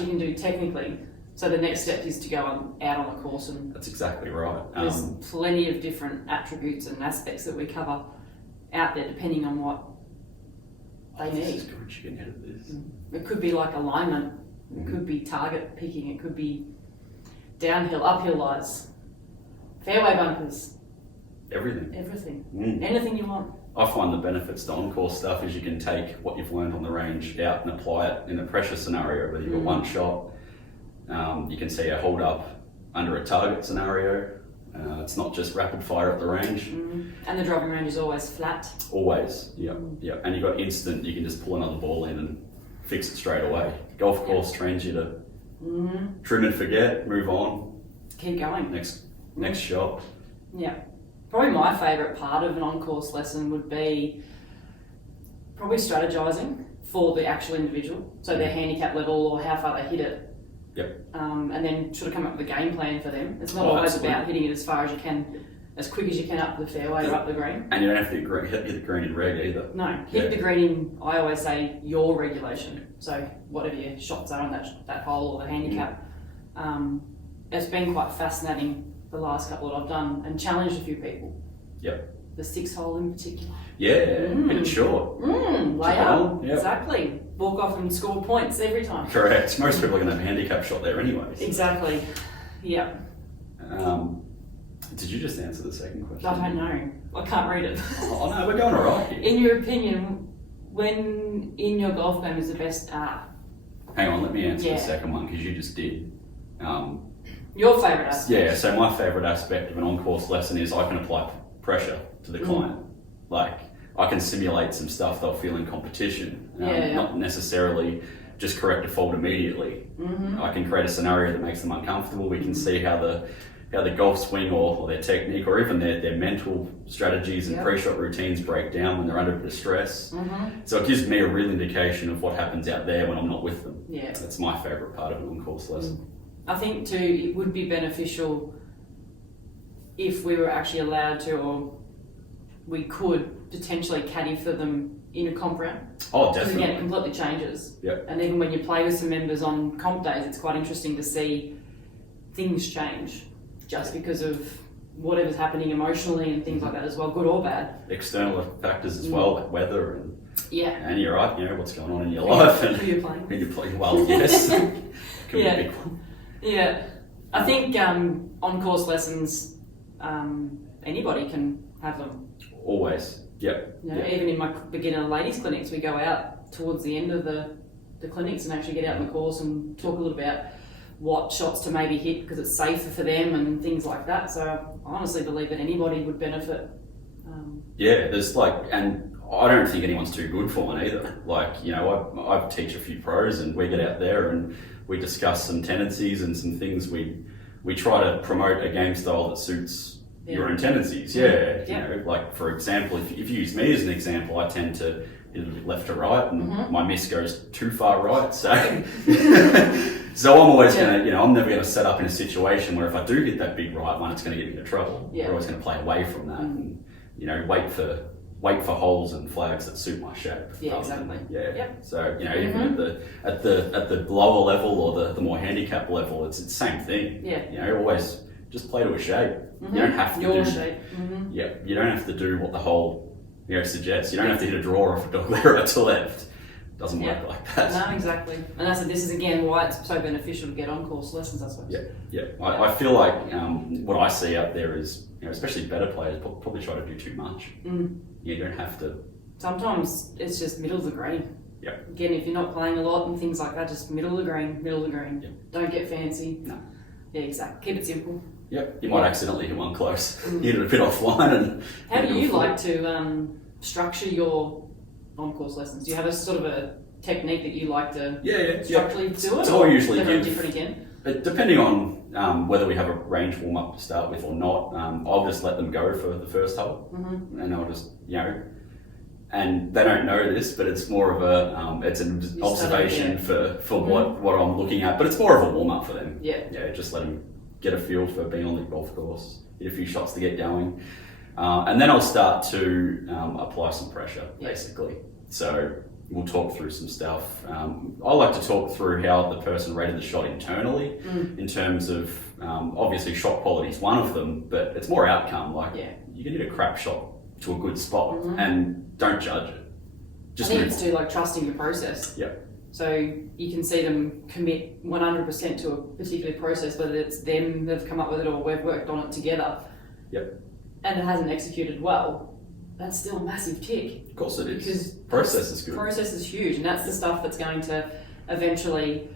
you can do technically. So the next step is to go out on the course, and that's exactly right. There's plenty of different attributes and aspects that we cover out there depending on what they need. This is good chicken head of this. It could be like alignment, it could be target picking, it could be downhill, uphill lies, fairway bunkers. Everything. Anything you want. I find the benefits to on-course stuff is you can take what you've learned on the range out and apply it in a pressure scenario, whether you've got one shot. You can see a hold up under a target scenario. It's not just rapid fire at the range. And the driving range is always flat. Always, yeah. And you've got instant, you can just pull another ball in and fix it straight away. Golf course trains you to trim and forget, move on. Keep going. Next shot. Yeah. Probably my favourite part of an on-course lesson would be probably strategising for the actual individual. So their handicap level or how far they hit it. Yep. And then sort of come up with a game plan for them. It's not always about hitting it as far as you can, as quick as you can up the fairway or up the green. And you don't have to hit the green in reg either. No, hit the green in, I always say, your regulation. So whatever your shots are on that hole or the handicap. It's been quite fascinating the last couple that I've done and challenged a few people. Yep. The 6-hole in particular. Yeah, bit short. Lay up, exactly. Walk off and score points every time. Correct. Most people are going to have a handicap shot there anyways. Exactly. Yeah. Did you just answer the second question? I don't know. I can't read it. Oh no, we're going all right here. In your opinion, when in your golf game is the best? Hang on, let me answer the second one because you just did. Your favourite aspect? Yeah, so my favourite aspect of an on-course lesson is I can apply pressure to the client. Like, I can simulate some stuff they'll feel in competition, not necessarily just correct a fault immediately. I can create a scenario that makes them uncomfortable. We can see how the golf swing or their technique or even their mental strategies and pre-shot routines break down when they're under a bit of stress. So it gives me a real indication of what happens out there when I'm not with them. Yeah. That's my favourite part of an on-course lesson. I think too, it would be beneficial if we were actually allowed to, or we could potentially caddy for them in a comp round. Oh, definitely. Because again, it completely changes. Yep. And even when you play with some members on comp days, it's quite interesting to see things change just because of whatever's happening emotionally and things like that as well, good or bad. External factors as well, like weather and and you're right, what's going on in your life and who you're playing. Who you're playing well, yes. Could be a big one. Yeah. I think on-course lessons, anybody can have them. Always. Yep. Even in my beginner ladies clinics, we go out towards the end of the clinics and actually get out in the course and talk a little about what shots to maybe hit because it's safer for them and things like that. So I honestly believe that anybody would benefit. There's and I don't think anyone's too good for one either. I teach a few pros and we get out there and we discuss some tendencies and some things. We try to promote a game style that suits your own tendencies. For example, if you use me as an example, I tend to hit a bit left to right and my miss goes too far right. So so I'm always going to, I'm never going to set up in a situation where if I do hit that big right one, it's going to get me into trouble. We're always going to play away from that and, wait for holes and flags that suit my shape. Yeah, exactly. So, even at the lower level or the more handicap level, it's the same thing. Always just play to a shape. You don't have to your shape. You don't have to do what the hole suggests. You don't have to hit a draw off a dog leg right to left. Doesn't work like that. No, exactly. And this is again why it's so beneficial to get on-course lessons, I suppose. I feel like what I see out there is, especially better players probably try to do too much. You don't have to. Sometimes it's just middle of the green. Yep. Again, if you're not playing a lot and things like that, just middle of the green. Yep. Don't get fancy. No. Yeah, exactly. Keep it simple. Yep. You might accidentally hit one close. Hit it a bit offline and. How do you like to structure your on-course lessons? Do you have a sort of a technique that you like to structurally do it? It's all usually different again. Depending on whether we have a range warm-up to start with or not, I'll just let them go for the first hole, and I'll just and they don't know this, but it's more of a it's an observation for what I'm looking at, but it's more of a warm-up for them. Just let them get a feel for being on the golf course, hit a few shots to get going, and then I'll start to apply some pressure basically. So we'll talk through some stuff. I like to talk through how the person rated the shot internally, in terms of obviously shot quality is one of them, but it's more outcome. Like you can hit a crap shot to a good spot, and don't judge it. I think it's to like trusting the process. Yeah. So you can see them commit 100% to a particular process, whether it's them that've come up with it or we've worked on it together. Yep. And it hasn't executed well. That's still a massive tick. Of course it is. Because process is good. Process is huge, and that's the stuff that's going to eventually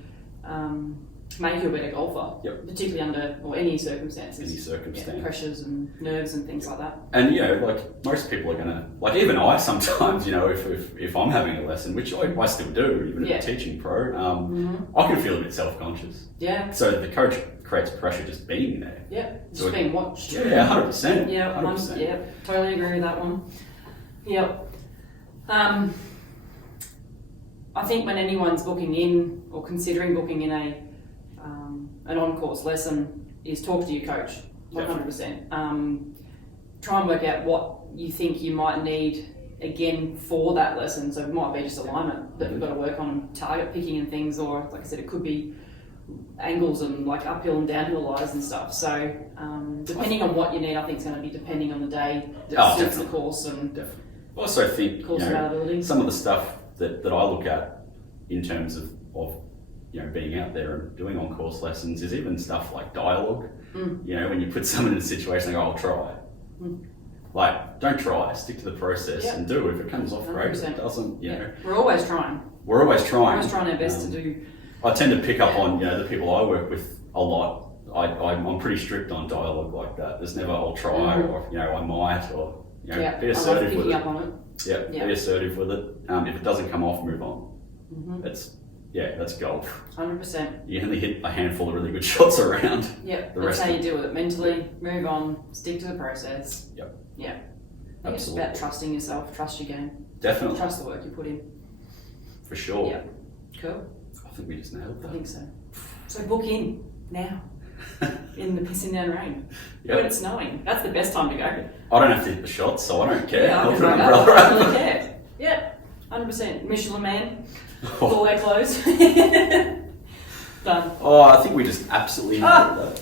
make you a better golfer. Yep. Particularly under any circumstances. Any circumstance. Yeah, pressures and nerves and things like that. And like most people are gonna, like even I sometimes, if I'm having a lesson, which I still do, even as a teaching pro, I can feel a bit self-conscious. Yeah. So the coach creates pressure just being there. Yeah. Just being watched. Yeah, 100%. Yeah, 100%. Yeah, totally agree with that one. Yep. I think when anyone's booking in or considering booking in an on-course lesson, is talk to your coach, 100%. Try and work out what you think you might need again for that lesson. So it might be just alignment that we've got to work on, target picking and things, or like I said, it could be angles and like uphill and downhill lies and stuff. So depending on what you need, I think it's going to be depending on the day that suits the course and definitely. I also think course availability. Some of the stuff that I look at in terms of being out there and doing on-course lessons is even stuff like dialogue. When you put someone in a situation, they go, I'll try. Like, don't try, stick to the process and do. If it comes off great, if it doesn't, We're always trying. We're always trying. We're always trying our best to do. I tend to pick up on, the people I work with a lot. I'm pretty strict on dialogue like that. There's never, I'll try, or, I might, or, be assertive with it. Up on it. Be assertive with it. If it doesn't come off, move on. That's golf. 100%. You only hit a handful of really good shots around. Yep, that's how you deal with it. Mentally, move on, stick to the process. Yep. Yeah. Absolutely. It's about trusting yourself, trust your game. Definitely. Trust the work you put in. For sure. Yeah. Cool. I think we just nailed that. I think so. So book in now. In the pissing down rain. Yep. When it's snowing. That's the best time to go. I don't have to hit the shots, so I don't care. Yeah, I'll put I an umbrella up. don't really care. Yeah. 100%. Michelin man. Full wear clothes. Done. Oh, I think we just absolutely nailed that.